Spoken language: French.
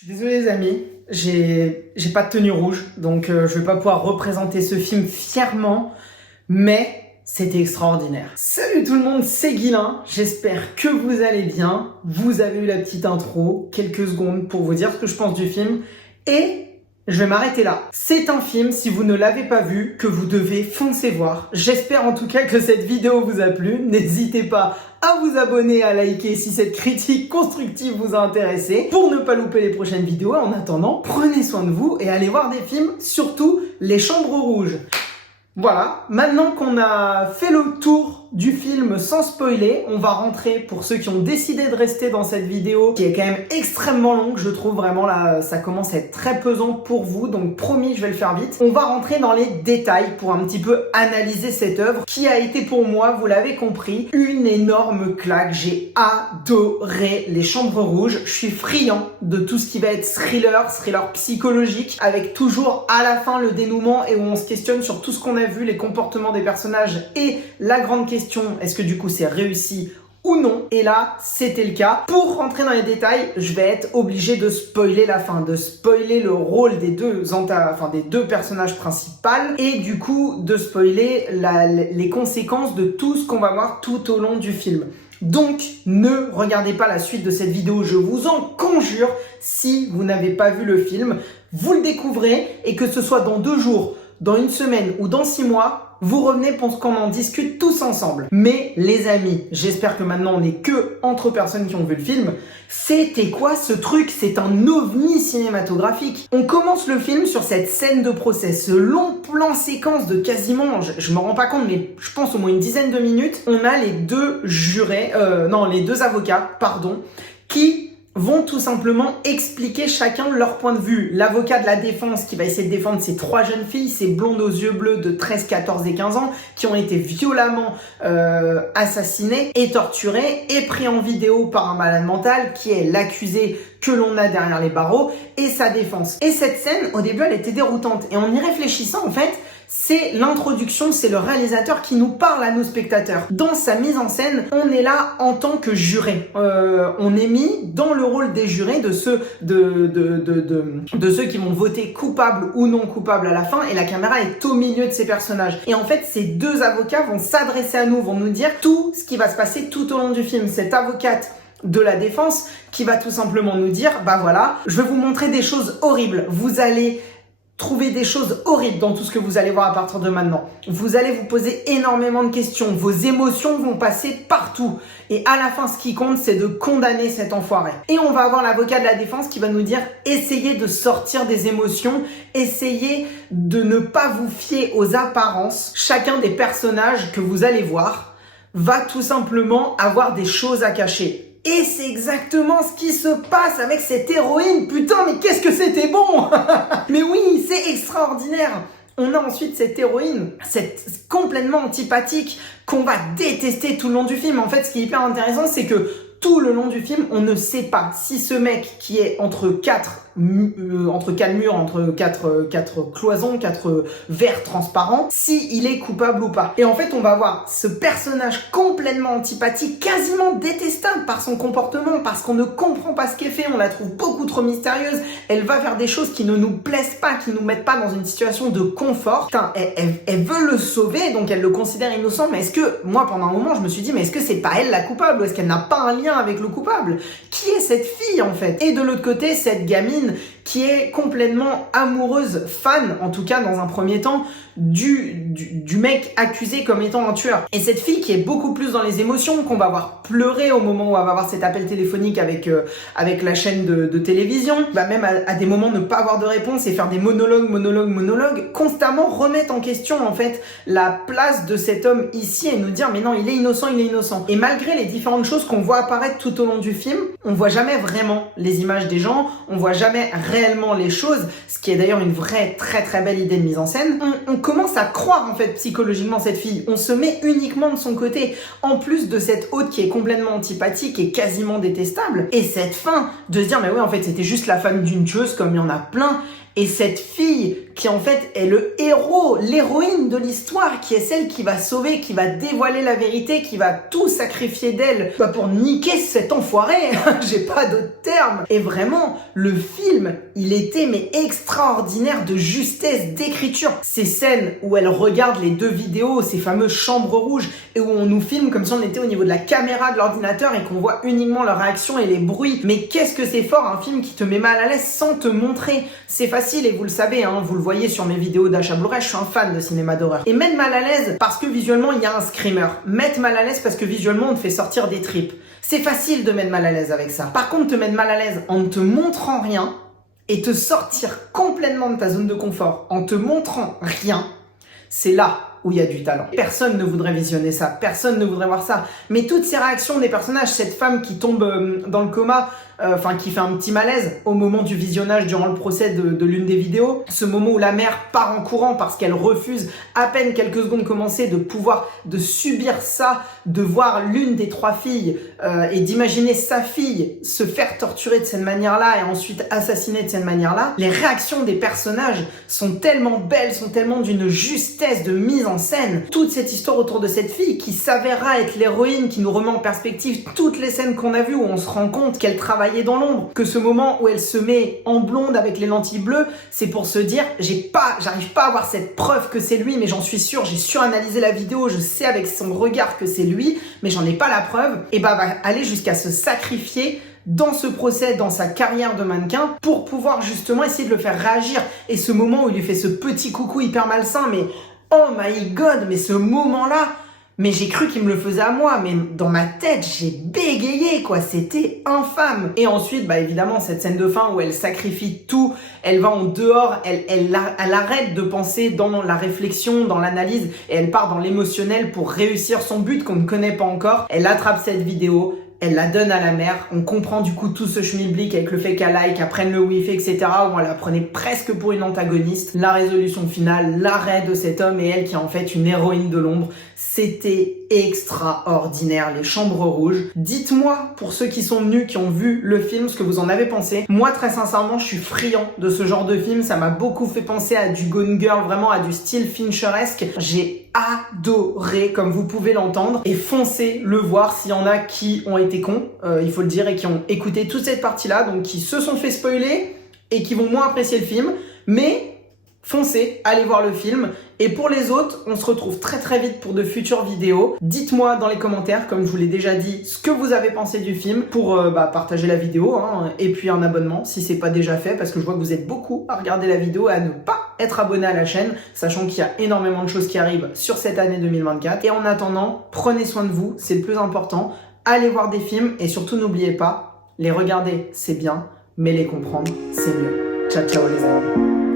Je suis désolé les amis, j'ai pas de tenue rouge, donc je vais pas pouvoir représenter ce film fièrement, mais c'était extraordinaire. Salut tout le monde, c'est Guilain, j'espère que vous allez bien. Vous avez eu la petite intro, quelques secondes pour vous dire ce que je pense du film, et je vais m'arrêter là. C'est un film, si vous ne l'avez pas vu, que vous devez foncer voir. J'espère en tout cas que cette vidéo vous a plu. N'hésitez pas à vous abonner, à liker si cette critique constructive vous a intéressé pour ne pas louper les prochaines vidéos. En attendant, prenez soin de vous et allez voir des films, surtout Les Chambres Rouges. Voilà, maintenant qu'on a fait le tour du film sans spoiler, on va rentrer, pour ceux qui ont décidé de rester dans cette vidéo, qui est quand même extrêmement longue, je trouve vraiment là, ça commence à être très pesant pour vous, donc promis, je vais le faire vite. On va rentrer dans les détails pour un petit peu analyser cette œuvre, qui a été pour moi, vous l'avez compris, une énorme claque. J'ai adoré Les Chambres Rouges, je suis friand de tout ce qui va être thriller psychologique, avec toujours à la fin le dénouement et où on se questionne sur tout ce qu'on a vu, les comportements des personnages et la grande question, est-ce que du coup c'est réussi ou non? Et là, c'était le cas. Pour rentrer dans les détails, je vais être obligé de spoiler la fin, de spoiler le rôle des deux personnages principaux et du coup de spoiler les conséquences de tout ce qu'on va voir tout au long du film. Donc, ne regardez pas la suite de cette vidéo, je vous en conjure, si vous n'avez pas vu le film. Vous le découvrez et que ce soit dans 2 jours, dans 1 semaine ou dans 6 mois, vous revenez pour qu'on en discute tous ensemble. Mais les amis, j'espère que maintenant on n'est que entre personnes qui ont vu le film. C'était quoi ce truc? C'est un ovni cinématographique. On commence le film sur cette scène de procès, ce long plan séquence de quasiment, je me rends pas compte, mais je pense au moins une dizaine de minutes. On a les deux avocats, qui vont tout simplement expliquer chacun leur point de vue. L'avocat de la défense qui va essayer de défendre ces 3 jeunes filles, ces blondes aux yeux bleus de 13, 14 et 15 ans qui ont été violemment assassinées et torturées et pris en vidéo par un malade mental qui est l'accusé que l'on a derrière les barreaux et sa défense. Et cette scène, au début, elle était déroutante. Et en y réfléchissant, en fait, c'est l'introduction, c'est le réalisateur qui nous parle à nous spectateurs. Dans sa mise en scène, on est là en tant que juré. On est mis dans le rôle des jurés, de ceux qui vont voter coupable ou non coupable à la fin, et la caméra est au milieu de ces personnages. Et en fait, ces 2 avocats vont s'adresser à nous, vont nous dire tout ce qui va se passer tout au long du film. Cette avocate de la défense qui va tout simplement nous dire, bah voilà, je vais vous montrer des choses horribles. Vous allez trouver des choses horribles dans tout ce que vous allez voir à partir de maintenant. Vous allez vous poser énormément de questions. Vos émotions vont passer partout. Et à la fin, ce qui compte, c'est de condamner cet enfoiré. Et on va avoir l'avocat de la défense qui va nous dire essayez de sortir des émotions, essayez de ne pas vous fier aux apparences. Chacun des personnages que vous allez voir va tout simplement avoir des choses à cacher. Et c'est exactement ce qui se passe avec cette héroïne. Putain, mais qu'est-ce que c'était bon. Mais oui, c'est extraordinaire. On a ensuite cette héroïne, cette complètement antipathique, qu'on va détester tout le long du film. En fait, ce qui est hyper intéressant, c'est que tout le long du film, on ne sait pas si ce mec qui est entre 4 murs, entre 4 cloisons, 4 verres transparents, si il est coupable ou pas. Et en fait, on va voir ce personnage complètement antipathique, quasiment détestable par son comportement, parce qu'on ne comprend pas ce qu'elle fait, on la trouve beaucoup trop mystérieuse, elle va faire des choses qui ne nous plaisent pas, qui nous mettent pas dans une situation de confort. Putain, elle veut le sauver, donc elle le considère innocent, mais est-ce que, moi pendant un moment, je me suis dit, mais est-ce que c'est pas elle la coupable, ou est-ce qu'elle n'a pas un lien avec le coupable? Qui est cette fille en fait? Et de l'autre côté, cette gamine qui est complètement amoureuse, fan, en tout cas dans un premier temps, du mec accusé comme étant un tueur. Et cette fille qui est beaucoup plus dans les émotions, qu'on va voir pleurer au moment où elle va avoir cet appel téléphonique avec la chaîne de télévision, va même à des moments ne pas avoir de réponse et faire des monologues, constamment remettre en question en fait la place de cet homme ici et nous dire mais non, il est innocent. Et malgré les différentes choses qu'on voit apparaître tout au long du film, on voit jamais vraiment les images des gens, on voit jamais réellement les choses, ce qui est d'ailleurs une vraie très très belle idée de mise en scène. On commence à croire en fait psychologiquement cette fille, on se met uniquement de son côté, en plus de cette hôte qui est complètement antipathique et quasiment détestable, et cette fin de se dire mais oui en fait c'était juste la femme d'une tueuse comme il y en a plein. Et cette fille qui en fait est le héros, l'héroïne de l'histoire, qui est celle qui va sauver, qui va dévoiler la vérité, qui va tout sacrifier d'elle pour niquer cet enfoiré. J'ai pas d'autres termes. Et vraiment, le film, il était mais extraordinaire de justesse d'écriture. Ces scènes où elle regarde les 2 vidéos, ces fameuses chambres rouges, et où on nous filme comme si on était au niveau de la caméra de l'ordinateur et qu'on voit uniquement leurs réactions et les bruits. Mais qu'est-ce que c'est fort, un film qui te met mal à l'aise sans te montrer. C'est facile et vous le savez, hein, vous le voyez sur mes vidéos d'achat Blu-ray, je suis un fan de cinéma d'horreur. Et mettre mal à l'aise parce que visuellement il y a un screamer. Mettre mal à l'aise parce que visuellement on te fait sortir des tripes. C'est facile de mettre mal à l'aise avec ça. Par contre, te mettre mal à l'aise en ne te montrant rien et te sortir complètement de ta zone de confort en te montrant rien, c'est là où il y a du talent. Personne ne voudrait visionner ça, personne ne voudrait voir ça. Mais toutes ces réactions des personnages, cette femme qui tombe dans le coma, qui fait un petit malaise au moment du visionnage durant le procès de l'une des vidéos, ce moment où la mère part en courant parce qu'elle refuse à peine quelques secondes commencées de subir ça, de voir l'une des 3 filles et d'imaginer sa fille se faire torturer de cette manière-là et ensuite assassiner de cette manière-là. Les réactions des personnages sont tellement belles, sont tellement d'une justesse de mise en scène. Toute cette histoire autour de cette fille qui s'avérera être l'héroïne, qui nous remet en perspective toutes les scènes qu'on a vues où on se rend compte qu'elle travaille dans l'ombre, que ce moment où elle se met en blonde avec les lentilles bleues, c'est pour se dire j'arrive pas à avoir cette preuve que c'est lui, mais j'en suis sûre, j'ai suranalysé la vidéo, je sais avec son regard que c'est lui, mais j'en ai pas la preuve, et va aller jusqu'à se sacrifier dans ce procès, dans sa carrière de mannequin, pour pouvoir justement essayer de le faire réagir. Et ce moment où il lui fait ce petit coucou hyper malsain, mais oh my god, mais ce moment-là, mais j'ai cru qu'il me le faisait à moi, mais dans ma tête, j'ai bégayé, quoi. C'était infâme. Et ensuite, évidemment, cette scène de fin où elle sacrifie tout, elle va en dehors, elle arrête de penser dans la réflexion, dans l'analyse, et elle part dans l'émotionnel pour réussir son but qu'on ne connaît pas encore. Elle attrape cette vidéo, elle la donne à la mère. On comprend du coup tout ce schmilblick avec le fait qu'elle aille, qu'elle prenne le wifi, etc. où on la prenait presque pour une antagoniste. La résolution finale, l'arrêt de cet homme et elle qui est en fait une héroïne de l'ombre. C'était extraordinaire, les chambres rouges. Dites-moi, pour ceux qui sont venus, qui ont vu le film, ce que vous en avez pensé. Moi, très sincèrement, je suis friand de ce genre de film. Ça m'a beaucoup fait penser à du Gone Girl, vraiment à du style Fincheresque. J'ai adoré, comme vous pouvez l'entendre. Et foncez le voir s'il y en a qui ont été cons, il faut le dire, et qui ont écouté toute cette partie-là, donc qui se sont fait spoiler et qui vont moins apprécier le film. Mais foncez, allez voir le film. Et pour les autres, on se retrouve très très vite pour de futures vidéos. Dites-moi dans les commentaires, comme je vous l'ai déjà dit, ce que vous avez pensé du film pour partager la vidéo, hein, et puis un abonnement si c'est pas déjà fait, parce que je vois que vous êtes beaucoup à regarder la vidéo et à ne pas être abonné à la chaîne, sachant qu'il y a énormément de choses qui arrivent sur cette année 2024. Et en attendant, prenez soin de vous, c'est le plus important. Allez voir des films et surtout n'oubliez pas, les regarder c'est bien, mais les comprendre c'est mieux. Ciao ciao les amis.